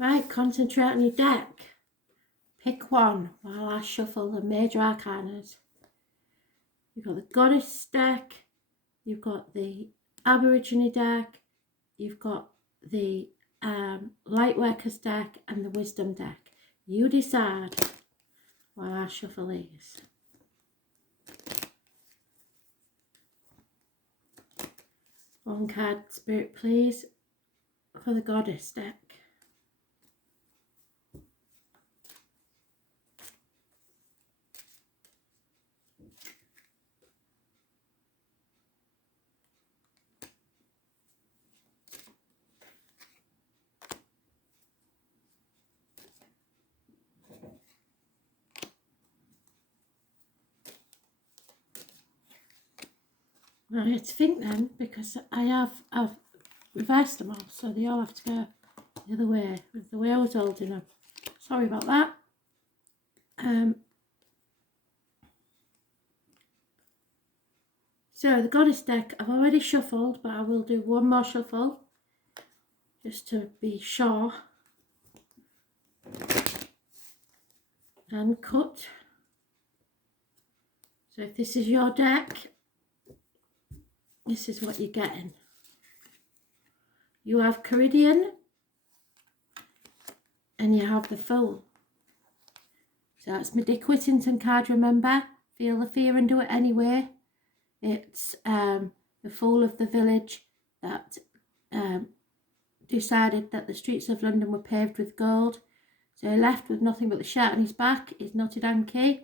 Right, concentrate on your deck. Pick one while I shuffle the major arcanas. You've got the Goddess deck, you've got the Aborigine deck, you've got the Lightworkers deck and the Wisdom deck. You decide while I shuffle these. One card, Spirit, please, for the Goddess deck. I had to think then, because I've reversed them all, so they all have to go the other way, with the way I was holding them. Sorry about that. So the Goddess deck, I've already shuffled, but I will do one more shuffle, just to be sure. And cut. So if this is your deck, this is what you're getting. You have Caridian and you have the Fool. So that's my Dick Whittington card, remember? Feel the fear and do it anyway. It's the Fool of the village that decided that the streets of London were paved with gold. So he left with nothing but the shirt on his back, his knotted hanky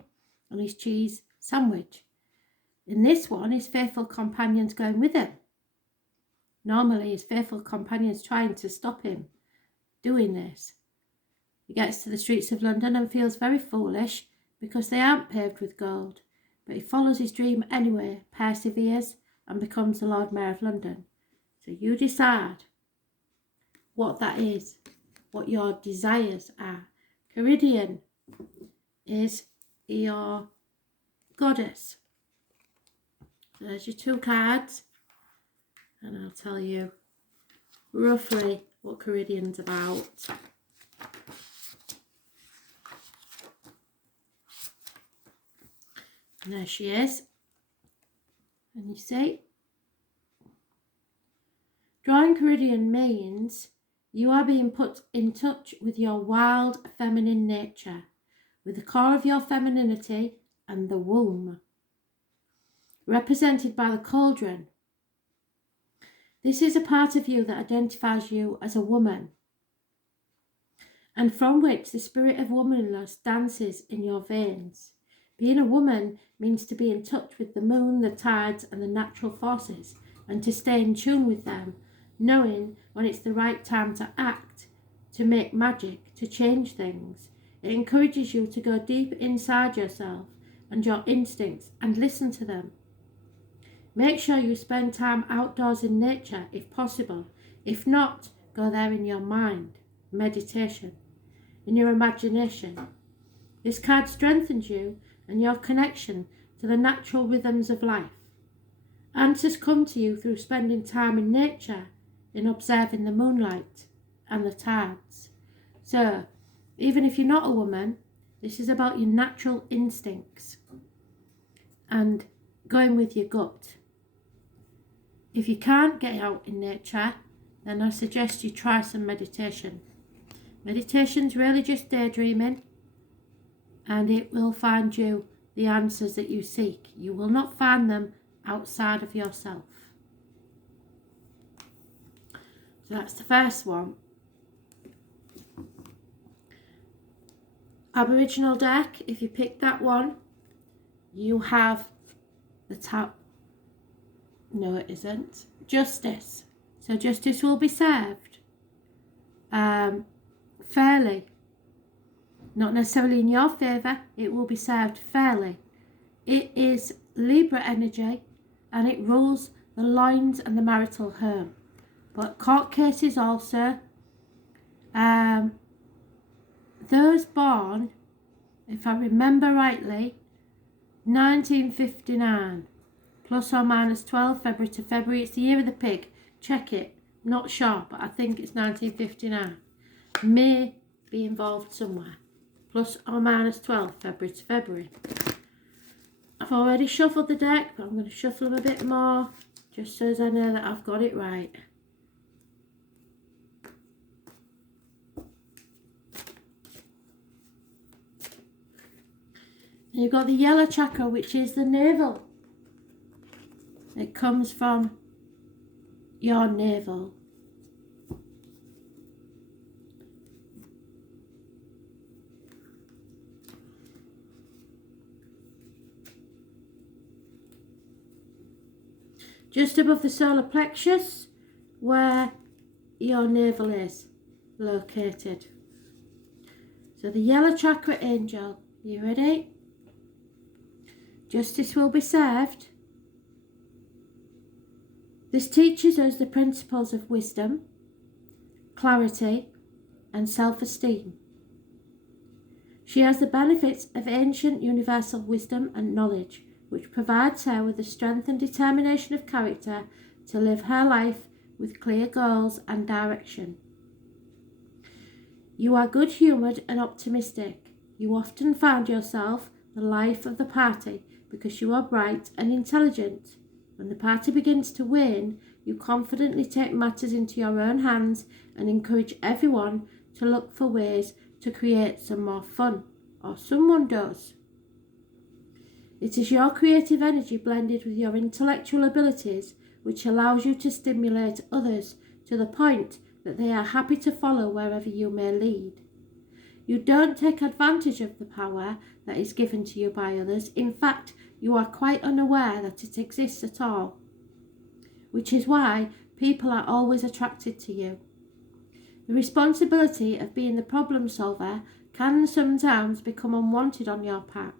and his cheese sandwich. In this one, his faithful companion's going with him. Normally, his faithful companion's trying to stop him doing this. He gets to the streets of London and feels very foolish because they aren't paved with gold. But he follows his dream anyway, perseveres, and becomes the Lord Mayor of London. So you decide what that is, what your desires are. Caridian is your goddess. So there's your two cards, and I'll tell you roughly what Caridian's about. And there she is. And you see, drawing Caridian means you are being put in touch with your wild feminine nature, with the core of your femininity and the womb, represented by the cauldron. This is a part of you that identifies you as a woman, and from which the spirit of womanliness dances in your veins. Being a woman means to be in touch with the moon, the tides, and the natural forces, and to stay in tune with them, knowing when it's the right time to act, to make magic, to change things. It encourages you to go deep inside yourself and your instincts and listen to them. Make sure you spend time outdoors in nature if possible. If not, go there in your mind, meditation, in your imagination. This card strengthens you and your connection to the natural rhythms of life. Answers come to you through spending time in nature, in observing the moonlight and the tides. So, even if you're not a woman, this is about your natural instincts and going with your gut. If you can't get out in nature, then I suggest you try some meditation. Meditation's really just daydreaming, and it will find you the answers that you seek. You will not find them outside of yourself. So that's the first one. Aboriginal deck, if you pick that one, you have the top. No, it isn't. Justice. So justice will be served fairly. Not necessarily in your favour, it will be served fairly. It is Libra energy and it rules the lines and the marital home. But court cases also, those born, if I remember rightly, 1959, plus or minus 12 February to February, it's the year of the pig. Check it, not sure, but I think it's 1959. may be involved somewhere. Plus or minus 12, February to February. I've already shuffled the deck, but I'm going to shuffle them a bit more, just so as I know that I've got it right. And you've got the yellow chakra, which is the navel. It comes from your navel. Just above the solar plexus, where your navel is located. So the yellow chakra angel, you ready? Justice will be served. This teaches us the principles of wisdom, clarity, and self-esteem. She has the benefits of ancient universal wisdom and knowledge, which provides her with the strength and determination of character to live her life with clear goals and direction. You are good-humoured and optimistic. You often find yourself the life of the party because you are bright and intelligent. When the party begins to wane, you confidently take matters into your own hands and encourage everyone to look for ways to create some more fun, or someone does. It is your creative energy blended with your intellectual abilities which allows you to stimulate others to the point that they are happy to follow wherever you may lead. You don't take advantage of the power that is given to you by others. In fact, you are quite unaware that it exists at all, which is why people are always attracted to you. The responsibility of being the problem solver can sometimes become unwanted on your part.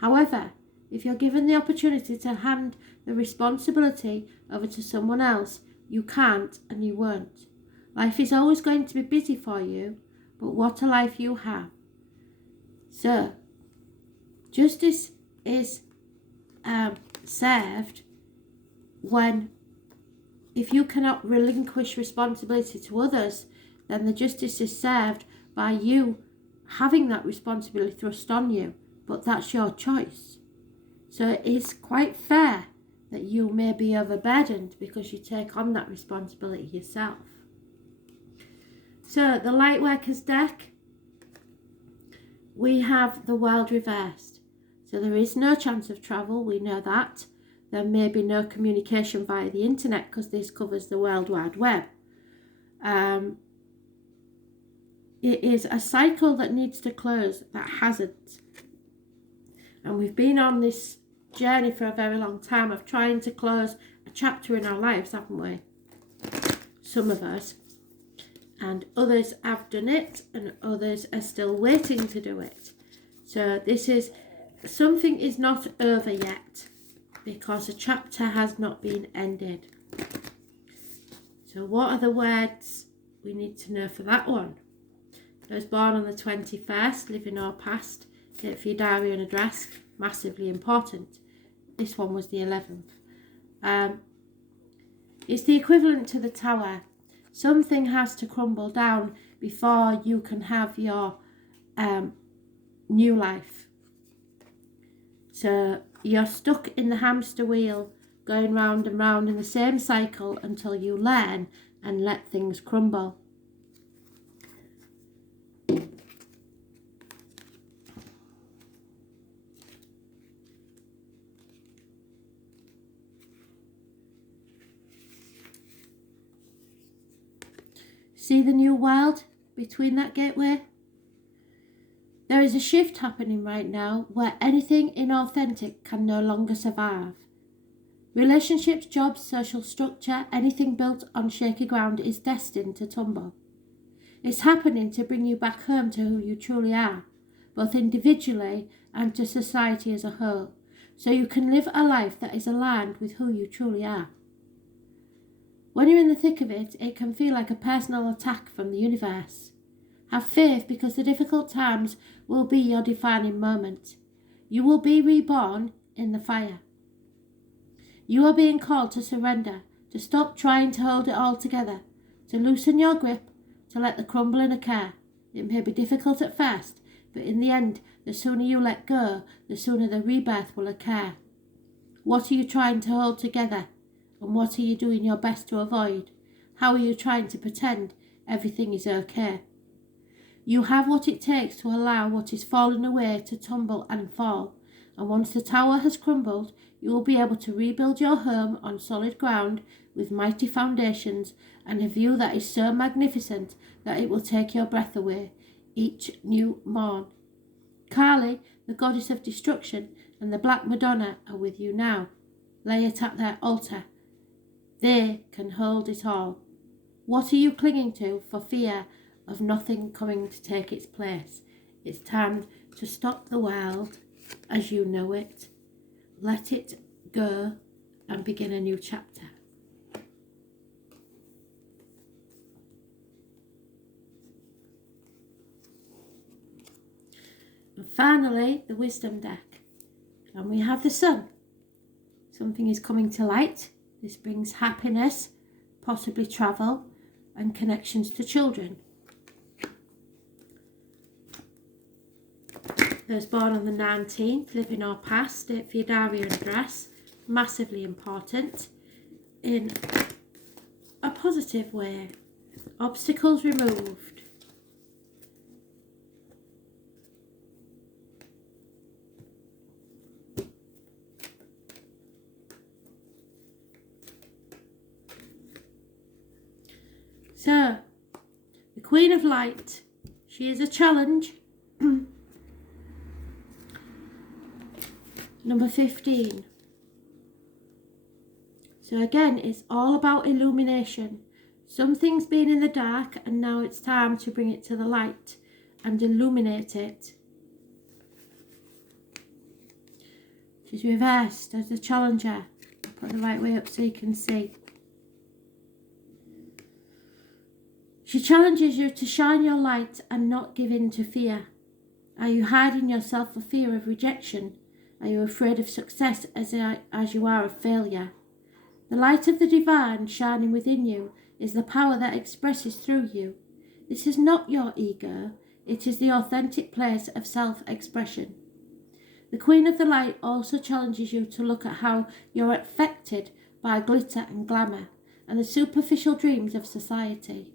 However, if you're given the opportunity to hand the responsibility over to someone else, you can't and you won't. Life is always going to be busy for you, but what a life you have. So, justice is served when, if you cannot relinquish responsibility to others, then the justice is served by you having that responsibility thrust on you, but that's your choice. So it's quite fair that you may be overburdened because you take on that responsibility yourself. So the Lightworkers deck, we have the world reversed. So there is no chance of travel, we know that. There may be no communication via the internet because this covers the World Wide Web. It is a cycle that needs to close that hasn't. And we've been on this journey for a very long time of trying to close a chapter in our lives, haven't we? Some of us. And others have done it, and others are still waiting to do it. So this is, something is not over yet because a chapter has not been ended. So what are the words we need to know for that one? I was born on the 21st, living or past, date for your diary and address, massively important. This one was the 11th. It's the equivalent to the tower. Something has to crumble down before you can have your new life. So you're stuck in the hamster wheel, going round and round in the same cycle until you learn and let things crumble. See the new world between that gateway? There is a shift happening right now where anything inauthentic can no longer survive. Relationships, jobs, social structure, anything built on shaky ground is destined to tumble. It's happening to bring you back home to who you truly are, both individually and to society as a whole, so you can live a life that is aligned with who you truly are. When you're in the thick of it, it can feel like a personal attack from the universe. Have faith because the difficult times will be your defining moment. You will be reborn in the fire. You are being called to surrender, to stop trying to hold it all together, to loosen your grip, to let the crumbling occur. It may be difficult at first, but in the end, the sooner you let go, the sooner the rebirth will occur. What are you trying to hold together? And what are you doing your best to avoid? How are you trying to pretend everything is okay? You have what it takes to allow what is falling away to tumble and fall. And once the tower has crumbled, you will be able to rebuild your home on solid ground with mighty foundations and a view that is so magnificent that it will take your breath away each new morn. Kali, the goddess of destruction, and the Black Madonna are with you now. Lay it at their altar. They can hold it all. What are you clinging to for fear of nothing coming to take its place? It's time to stop the world as you know it. Let it go and begin a new chapter. And finally, the wisdom deck. And we have the sun. Something is coming to light. This brings happiness, possibly travel, and connections to children. Those born on the 19th, living or past, date for your diary and address. Massively important in a positive way. Obstacles removed. So, the Queen of Light, she is a challenge. Number 15. So again, it's all about illumination. Something's been in the dark and now it's time to bring it to the light and illuminate it. She's reversed as the challenger. I'll put the right way up so you can see. She challenges you to shine your light and not give in to fear. Are you hiding yourself for fear of rejection? Are you afraid of success as you are of failure? The light of the divine shining within you is the power that expresses through you. This is not your ego. It is the authentic place of self-expression. The Queen of the Light also challenges you to look at how you're affected by glitter and glamour and the superficial dreams of society.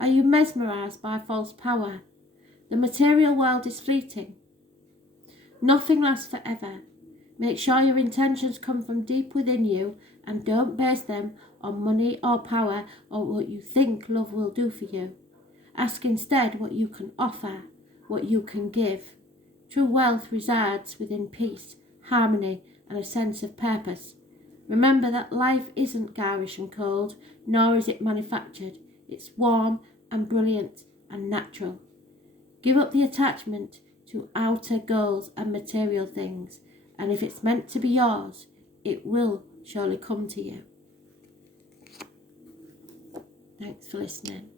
Are you mesmerized by false power? The material world is fleeting. Nothing lasts forever. Make sure your intentions come from deep within you and don't base them on money or power or what you think love will do for you. Ask instead what you can offer, what you can give. True wealth resides within peace, harmony, and a sense of purpose. Remember that life isn't garish and cold, nor is it manufactured. It's warm and brilliant and natural. Give up the attachment to outer goals and material things, and if it's meant to be yours, it will surely come to you. Thanks for listening.